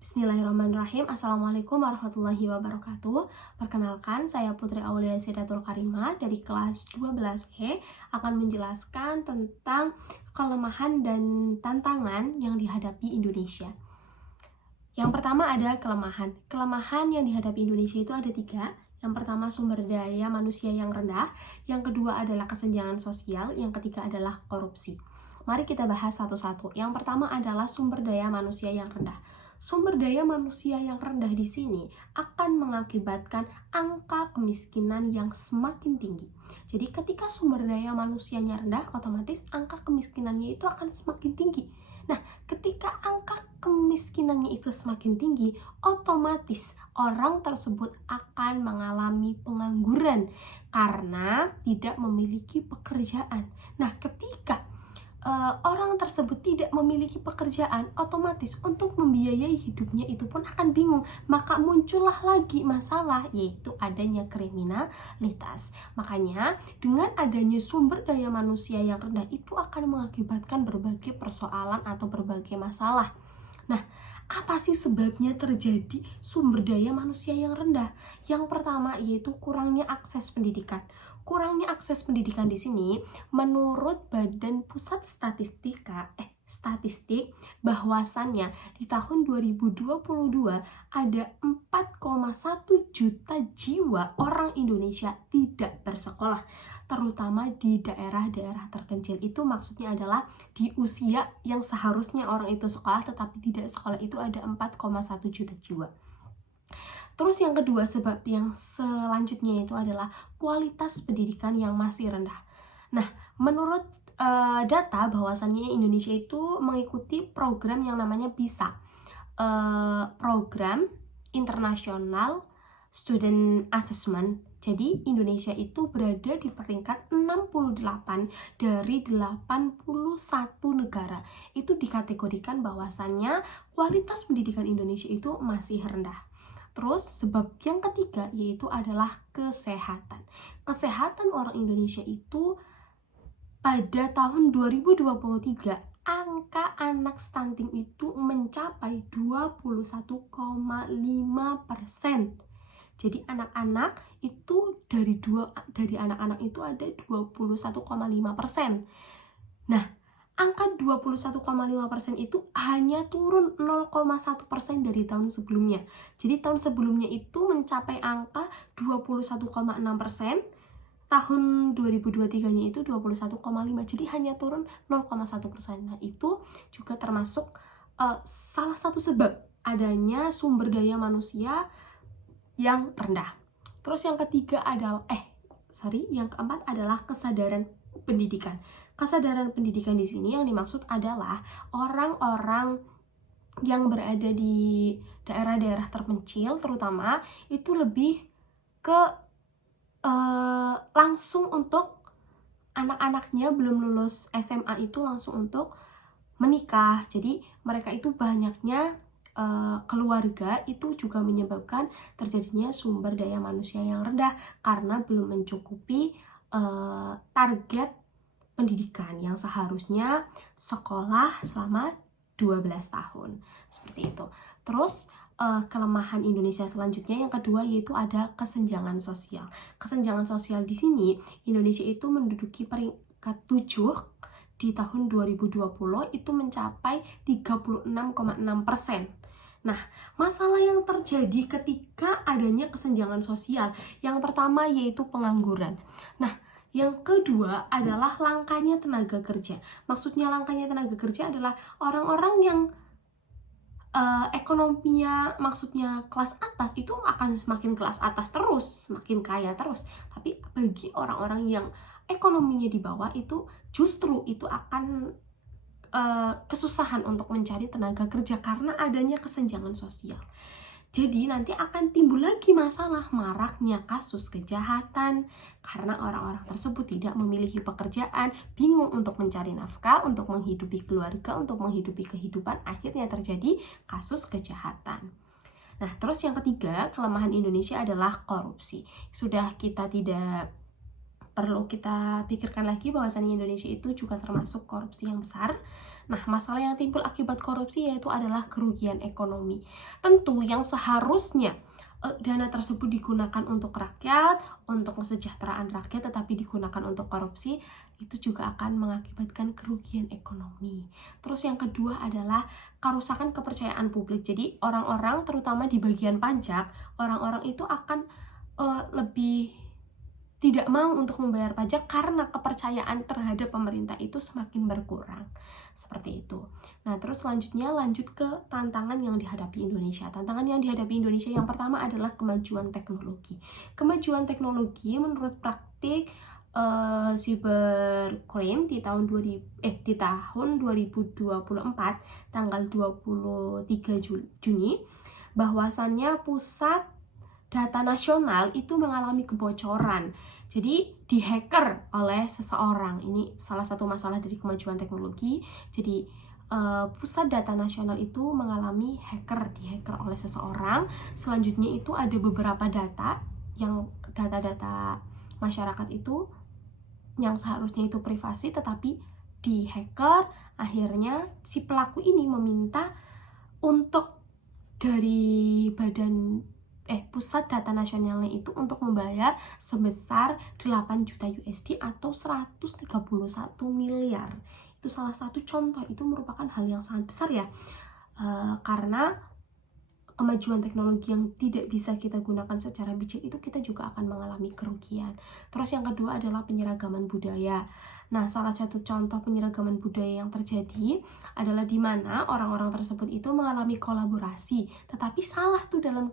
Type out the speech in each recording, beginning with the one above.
Bismillahirrahmanirrahim. Assalamualaikum warahmatullahi wabarakatuh. Perkenalkan, saya Putri Aulia Sidatul Karimah dari kelas 12E akan menjelaskan tentang kelemahan dan tantangan yang dihadapi Indonesia. Yang pertama ada kelemahan. Kelemahan yang dihadapi Indonesia itu ada 3. Yang pertama sumber daya manusia yang rendah, yang kedua adalah kesenjangan sosial, yang ketiga adalah korupsi. Mari kita bahas satu-satu. Yang pertama adalah sumber daya manusia yang rendah. Sumber daya manusia yang rendah di sini akan mengakibatkan angka kemiskinan yang semakin tinggi. Jadi ketika sumber daya manusianya rendah, otomatis angka kemiskinannya itu akan semakin tinggi. Nah, ketika angka kemiskinannya itu semakin tinggi, otomatis orang tersebut akan mengalami pengangguran karena tidak memiliki pekerjaan. Nah, ketika orang tersebut tidak memiliki pekerjaan, otomatis untuk membiayai hidupnya itu pun akan bingung. Maka muncullah lagi masalah, yaitu adanya kriminalitas. Makanya dengan adanya sumber daya manusia yang rendah itu akan mengakibatkan berbagai persoalan atau berbagai masalah. Nah, apa sih sebabnya terjadi sumber daya manusia yang rendah? Yang pertama yaitu kurangnya akses pendidikan. Kurangnya akses pendidikan di sini menurut Badan Pusat Statistik bahwasannya di tahun 2022 ada 4,1 juta jiwa orang Indonesia tidak bersekolah, terutama di daerah-daerah terpencil. Itu maksudnya adalah di usia yang seharusnya orang itu sekolah tetapi tidak sekolah, itu ada 4,1 juta jiwa. Terus yang kedua, sebab yang selanjutnya itu adalah kualitas pendidikan yang masih rendah. Nah, menurut data bahwasannya Indonesia itu mengikuti program yang namanya PISA, program International Student Assessment. Jadi Indonesia itu berada di peringkat 68 dari 81 negara. Itu dikategorikan bahwasannya kualitas pendidikan Indonesia itu masih rendah. Terus sebab yang ketiga yaitu adalah kesehatan. Kesehatan orang Indonesia itu pada tahun 2023 angka anak stunting itu mencapai 21,5%. Jadi anak-anak itu dari anak-anak itu ada 21,5%. Nah, angka 21,5% itu hanya turun 0,1% dari tahun sebelumnya. Jadi tahun sebelumnya itu mencapai angka 21,6%, tahun 2023-nya itu 21,5%. Jadi hanya turun 0,1%. Nah, itu juga termasuk salah satu sebab adanya sumber daya manusia yang rendah. Terus yang ketiga adalah yang keempat adalah kesadaran pendidikan. Kesadaran pendidikan di sini yang dimaksud adalah orang-orang yang berada di daerah-daerah terpencil terutama itu lebih ke langsung untuk anak-anaknya belum lulus SMA itu langsung untuk menikah. Jadi mereka itu banyaknya keluarga itu juga menyebabkan terjadinya sumber daya manusia yang rendah karena belum mencukupi target pendidikan yang seharusnya sekolah selama 12 tahun. Seperti itu. Terus kelemahan Indonesia selanjutnya yang kedua yaitu ada kesenjangan sosial. Kesenjangan sosial di sini Indonesia itu menduduki peringkat 7 di tahun 2020 itu mencapai 36,6%. Nah, masalah yang terjadi ketika adanya kesenjangan sosial yang pertama yaitu pengangguran. Nah, yang kedua adalah langkanya tenaga kerja. Maksudnya langkanya tenaga kerja adalah orang-orang yang ekonominya maksudnya kelas atas itu akan semakin kelas atas terus, semakin kaya terus. Tapi bagi orang-orang yang ekonominya di bawah itu justru itu akan kesusahan untuk mencari tenaga kerja karena adanya kesenjangan sosial. Jadi nanti akan timbul lagi masalah maraknya kasus kejahatan karena orang-orang tersebut tidak memiliki pekerjaan, bingung untuk mencari nafkah, untuk menghidupi keluarga, untuk menghidupi kehidupan, akhirnya terjadi kasus kejahatan. Nah, terus yang ketiga, kelemahan Indonesia adalah korupsi. Sudah kita tidak perlu kita pikirkan lagi bahwasannya Indonesia itu juga termasuk korupsi yang besar. Nah, masalah yang timbul akibat korupsi yaitu adalah kerugian ekonomi. Tentu yang seharusnya dana tersebut digunakan untuk rakyat, untuk kesejahteraan rakyat, tetapi digunakan untuk korupsi, itu juga akan mengakibatkan kerugian ekonomi. Terus yang kedua adalah kerusakan kepercayaan publik. Jadi orang-orang, terutama di bagian pajak, orang-orang itu akan lebih tidak mau untuk membayar pajak karena kepercayaan terhadap pemerintah itu semakin berkurang. Seperti itu. Nah, terus selanjutnya lanjut ke tantangan yang dihadapi Indonesia. Tantangan yang dihadapi Indonesia yang pertama adalah kemajuan teknologi. Kemajuan teknologi menurut praktik cybercrime di tahun 2024 tanggal 23 Juni bahwasannya pusat data nasional itu mengalami kebocoran. Jadi dihacker oleh seseorang. Ini salah satu masalah dari kemajuan teknologi. Jadi pusat data nasional itu mengalami dihacker oleh seseorang. Selanjutnya itu ada beberapa data yang data-data masyarakat itu yang seharusnya itu privasi tetapi dihacker. Akhirnya si pelaku ini meminta untuk dari pusat data nasionalnya itu untuk membayar sebesar 8 juta USD atau 131 miliar. Itu salah satu contoh, itu merupakan hal yang sangat besar ya, karena kemajuan teknologi yang tidak bisa kita gunakan secara bijak itu kita juga akan mengalami kerugian. Terus yang kedua adalah penyeragaman budaya. Nah, salah satu contoh penyeragaman budaya yang terjadi adalah di mana orang-orang tersebut itu mengalami kolaborasi, tetapi salah tuh dalam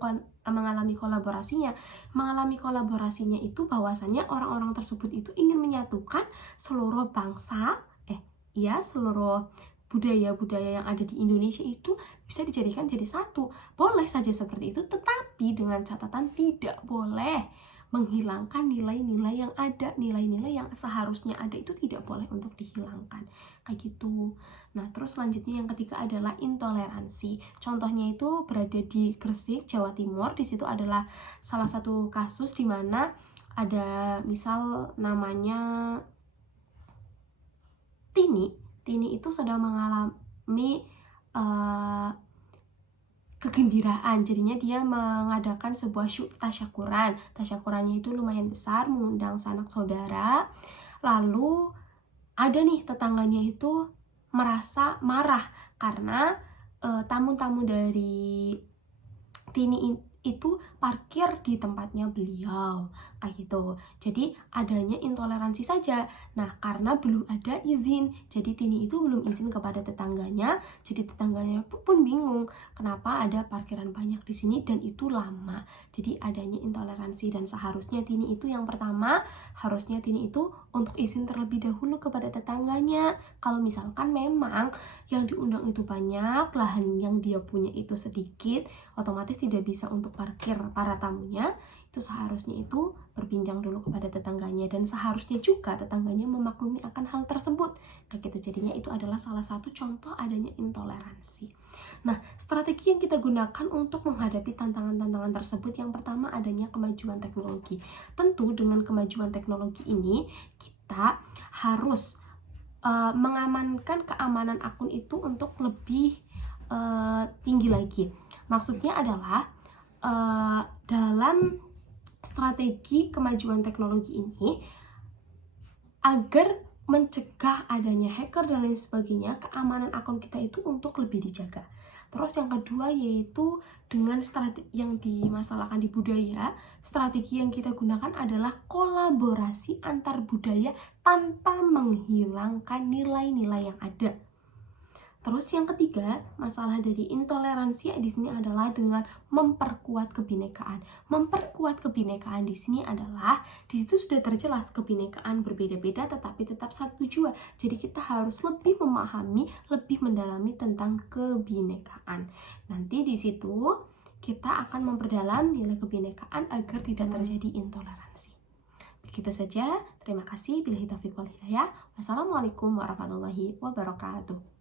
mengalami kolaborasinya. Mengalami kolaborasinya itu bahwasannya orang-orang tersebut itu ingin menyatukan seluruh bangsa, seluruh budaya-budaya yang ada di Indonesia itu bisa dijadikan jadi satu. Boleh saja seperti itu, tetapi dengan catatan tidak boleh menghilangkan nilai-nilai yang ada. Nilai-nilai yang seharusnya ada itu tidak boleh untuk dihilangkan. Kayak gitu. Nah, terus selanjutnya yang ketiga adalah intoleransi. Contohnya itu berada di Gresik, Jawa Timur. Di situ adalah salah satu kasus di mana ada misal namanya Tini itu sedang mengalami kegembiraan. Jadinya dia mengadakan sebuah tasyakuran. Tasyakurannya itu lumayan besar, mengundang sanak saudara. Lalu ada nih tetangganya itu merasa marah karena tamu-tamu dari Tini itu parkir di tempatnya beliau, kayak gitu. Jadi adanya intoleransi saja. Nah, karena belum ada izin, jadi Tini itu belum izin kepada tetangganya. Jadi tetangganya pun bingung kenapa ada parkiran banyak di sini dan itu lama. Jadi adanya intoleransi dan seharusnya Tini itu yang pertama, harusnya Tini itu untuk izin terlebih dahulu kepada tetangganya. Kalau misalkan memang yang diundang itu banyak, lahan yang dia punya itu sedikit, otomatis tidak bisa untuk parkir para tamunya, itu seharusnya itu berbincang dulu kepada tetangganya dan seharusnya juga tetangganya memaklumi akan hal tersebut. Kayak gitu. Jadinya itu adalah salah satu contoh adanya intoleransi. Nah, strategi yang kita gunakan untuk menghadapi tantangan-tantangan tersebut yang pertama adanya kemajuan teknologi. Tentu dengan kemajuan teknologi ini kita harus mengamankan keamanan akun itu untuk lebih tinggi lagi. Maksudnya adalah dalam strategi kemajuan teknologi ini agar mencegah adanya hacker dan lain sebagainya, keamanan akun kita itu untuk lebih dijaga. Terus yang kedua yaitu dengan strategi yang dimasalahkan di budaya, strategi yang kita gunakan adalah kolaborasi antar budaya tanpa menghilangkan nilai-nilai yang ada. Terus yang ketiga, masalah dari intoleransi di sini adalah dengan memperkuat kebinekaan. Memperkuat kebinekaan di sini adalah di situ sudah terjelas kebinekaan berbeda-beda tetapi tetap satu jua. Jadi kita harus lebih memahami, lebih mendalami tentang kebinekaan. Nanti di situ kita akan memperdalam nilai kebinekaan agar tidak terjadi intoleransi. Begitu saja. Terima kasih. Billahi taufiq wal hidayah. Wassalamualaikum warahmatullahi wabarakatuh.